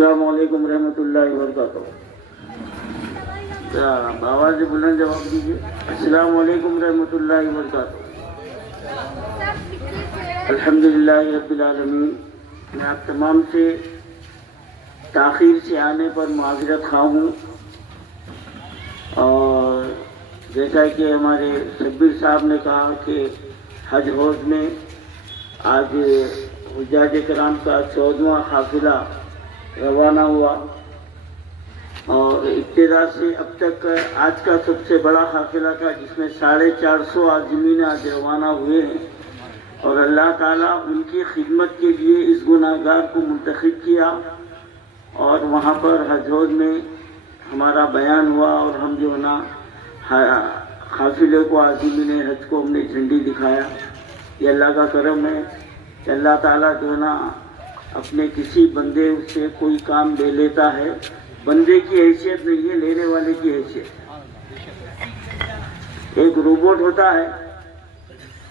السلام علیکم رحمۃ اللہ وبرکاتہ. آواز بلند جواب دیجیے. السلام علیکم رحمۃ اللہ وبرکاتہ. الحمدللہ رب العالمین. میں آپ تمام سے تاخیر سے آنے پر معذرت خواہ ہوں، اور جیسا کہ ہمارے شبیر صاحب نے کہا کہ حج حوض میں آج حجاج کرام کا 14واں قافلہ روانہ ہوا، اور ابتدا سے اب تک آج کا سب سے بڑا قافلہ تھا، جس میں 450 عازمین آج روانہ ہوئے ہیں. اور اللہ تعالیٰ ان کی خدمت کے لیے اس گناہگار کو منتخب کیا، اور وہاں پر حج حوض میں ہمارا بیان ہوا، اور ہم جو ہے نا قافلے کو، عازمین حج کو ہم نے جھنڈی دکھایا. یہ اللہ کا کرم ہے کہ اللہ تعالیٰ جو ہے نا اپنے کسی بندے سے کوئی کام لے لیتا ہے. بندے کی حیثیت نہیں ہے، لینے والے کی حیثیت. ایک روبوٹ ہوتا ہے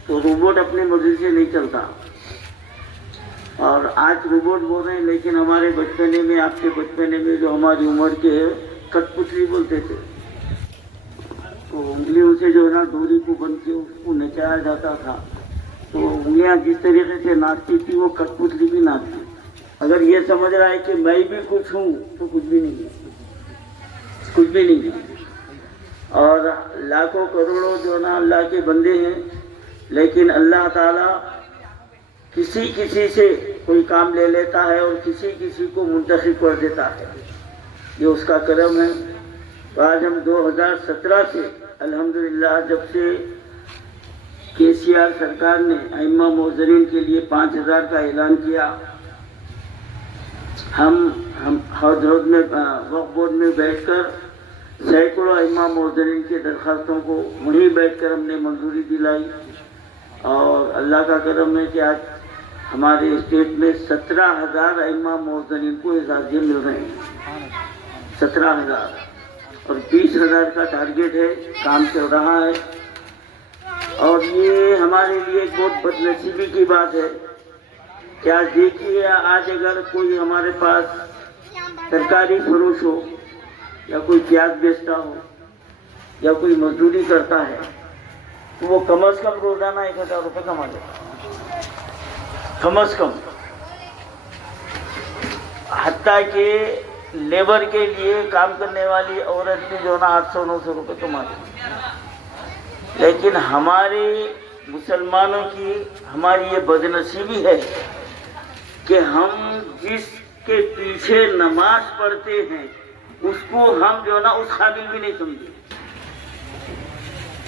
تو روبوٹ اپنی مرضی سے نہیں چلتا، اور آج روبوٹ بول رہے ہیں، لیکن ہمارے بچپنے میں، آپ کے بچپنے میں جو ہماری عمر کے کٹ پتلی بولتے تھے، تو انگلیوں سے جو ہے نا ڈوری کو بند کے اس کو نچایا جاتا تھا، تو انگلیاں جس طریقے سے ناچتی تھی وہ کٹ پتلی بھی ناچتی. اگر یہ سمجھ رہا ہے کہ میں بھی کچھ ہوں تو کچھ بھی نہیں ہے، کچھ بھی نہیں ہے. اور لاکھوں کروڑوں جو نا اللہ کے بندے ہیں، لیکن اللہ تعالیٰ کسی سے کوئی کام لے لیتا ہے اور کسی کو منتخب کر دیتا ہے. یہ اس کا کرم ہے. تو آج ہم 2017 سے الحمدللہ، جب سے KCR سرکار نے ائمہ معززین کے لیے 5000 کا اعلان کیا، ہم حج حوض میں وقف بورڈ میں بیٹھ کر سینکڑوں ائمہ معززین کی درخواستوں کو وہیں بیٹھ کر ہم نے منظوری دلائی. اور اللہ کا کرم ہے کہ آج ہمارے اسٹیٹ میں 17000 ائمہ معززین کو اعزازیے مل رہے ہیں. 17000 اور 20000 کا ٹارگیٹ ہے. کام چل رہا ہے، اور یہ ہمارے لیے ایک بہت بد نصیبی کی بات ہے. کیا دیکھیے، آج اگر کوئی ہمارے پاس ترکاری فروش ہو، یا کوئی پیاز بیچتا ہو، یا کوئی مزدوری کرتا ہے، تو وہ کم از کم روزانہ 1000 روپے کما لیتا ہے، کم از کم. حتیٰ کہ لیبر کے لیے کام کرنے والی عورت بھی جو ہے نا 800-900 روپے کماتی ہے. لیکن ہمارے مسلمانوں کی ہماری یہ بد نصیبی ہے کہ ہم جس کے پیچھے نماز پڑھتے ہیں اس کو ہم جو ہے نا اس قابل بھی نہیں سمجھتے.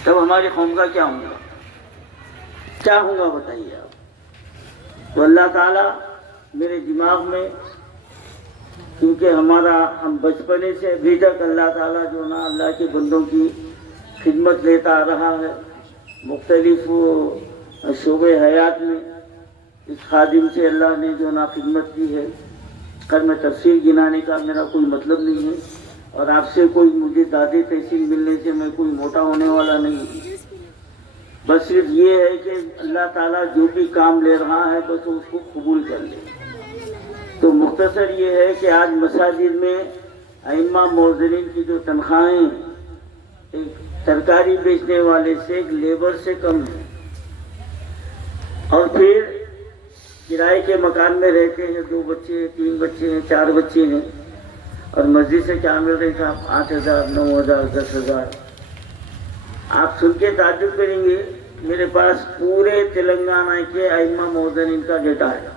تب ہماری قوم کا کیا ہوگا؟ کیا ہوگا بتائیے آپ. تو اللہ تعالیٰ میرے دماغ میں، کیونکہ ہم بچپنے سے ابھی تک اللہ تعالیٰ جو نا اللہ کے بندوں کی خدمت لیتا آ رہا ہے. مختلف شعبے حیات میں اس خادم سے اللہ نے جو نا خدمت کی ہے. کل میں تفصیل گنانے کا میرا کوئی مطلب نہیں ہے، اور آپ سے کوئی مجھے دادی تحصیل ملنے سے میں کوئی موٹا ہونے والا نہیں ہوں. بس صرف یہ ہے کہ اللہ تعالیٰ جو بھی کام لے رہا ہے بس اس کو قبول کر لے. تو مختصر یہ ہے کہ آج مساجد میں ائمہ معززین کی جو تنخواہیں ایک ترکاری بیچنے والے سے، ایک لیبر سے کم ہے. اور پھر کرائے کے مکان میں رہتے ہیں، 2 بچے، 3 بچے ہیں، 4 بچے ہیں، اور مسجد سے کیا مل رہے صاحب؟ 8000، 9000، 10000. آپ سن کے تعجب کریں گے، میرے پاس پورے تلنگانہ کے ائمہ معززین کا ڈیٹا ہے.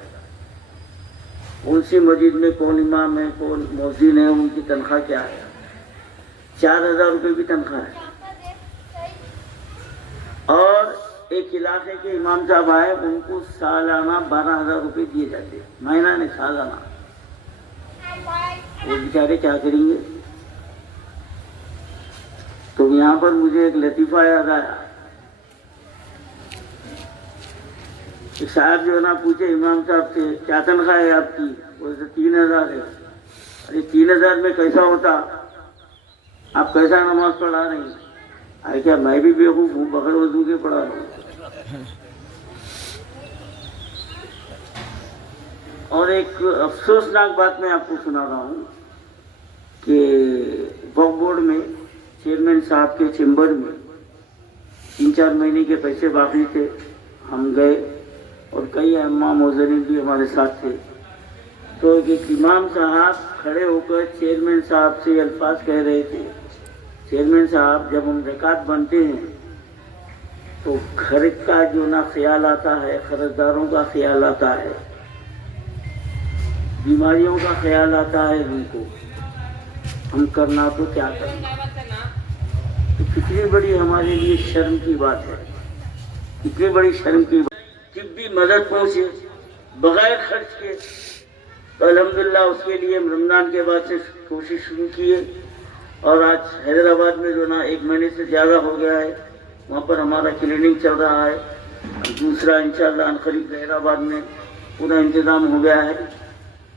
کون سی مسجد میں کون امام ہے، کون مؤذن ہے، ان کی تنخواہ کیا ہے. 4000 روپے بھی تنخواہ ہے. اور ایک علاقے کے امام صاحب آئے، ان کو سالانہ 12000 روپے دیے جاتے. مہینہ نہیں، سالانہ. وہ بیچارے کیا کریں گے؟ تو یہاں پر مجھے ایک لطیفہ یاد آیا. ایک صاحب جو ہے نا پوچھے امام صاحب سے، کیا تنخواہ ہے آپ کی؟ بولے 3000 ہے. ارے 3000 میں کیسا ہوتا؟ آپ کیسا نماز پڑھا رہے ہیں؟ ارے کیا میں بھی بیوقوف ہوں؟ بغیر وضو کے پڑھا رہا ہوں. اور ایک افسوسناک بات میں آپ کو سنا رہا ہوں کہ وقف بورڈ میں چیئرمین صاحب کے چیمبر میں 3-4 مہینے کے پیسے باقی تھے. ہم گئے اور کئی ائمہ معززین بھی ہمارے ساتھ تھے. تو ایک امام صاحب کھڑے ہو کر چیئرمین صاحب سے الفاظ کہہ رہے تھے، چیئرمین صاحب جب ہم زکوٰۃ بنتے ہیں تو گھر کا جو نا خیال آتا ہے، قرضداروں کا خیال آتا ہے، بیماریوں کا خیال آتا ہے، ان کو ہم کرنا تو کیا کرنا. تو کتنی بڑی ہمارے لیے شرم کی بات ہے، کتنی بڑی شرم کی بات. طبی مدد پہنچے بغیر خرچ کے. تو الحمدللہ اس کے لیے رمضان کے بعد سے کوشش شروع کی ہے. اور آج حیدرآباد میں جو نا 1 مہینے سے زیادہ ہو گیا ہے، وہاں پر ہمارا کلینک چل رہا ہے. دوسرا انشاءاللہ عنقریب حیدرآباد میں پورا انتظام ہو گیا ہے.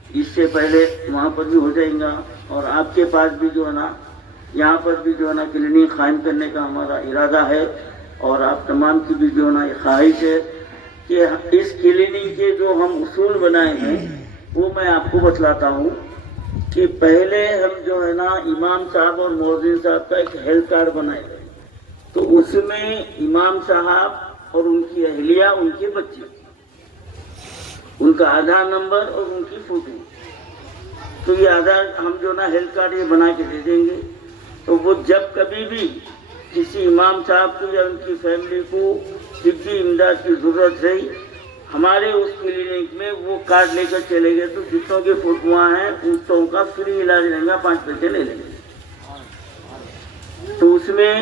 اس سے پہلے وہاں پر بھی ہو جائیں گا. اور آپ کے پاس بھی جو ہے نا یہاں پر بھی جو ہے نا کلینک قائم کرنے کا ہمارا ارادہ ہے. اور آپ تمام کی بھی جو ہے نا یہ خواہش ہے کہ اس کلینک کے جو ہم اصول بنائے ہیں وہ میں آپ کو بتلاتا ہوں کہ پہلے ہم جو ہے نا امام صاحب اور مؤذن صاحب کا ایک ہیلتھ کارڈ بنائے گئے. تو اس میں امام صاحب اور ان کی اہلیہ، ان کے بچے، ان کا آدھار نمبر اور ان کی فوٹو، تو یہ آدھار ہم جو نا ہیلتھ کارڈ یہ بنا کے دے دیں گے. تو وہ جب کبھی بھی کسی امام صاحب کو یا ان کی فیملی کو طبی امداد کی ضرورت رہی، ہمارے اس کلینک میں وہ کارڈ لے کر چلے گئے تو جتوں کی فوٹواں ہیں ان کا فری علاج رہے گا، 5 پیسے لے لیں گے. تو اس میں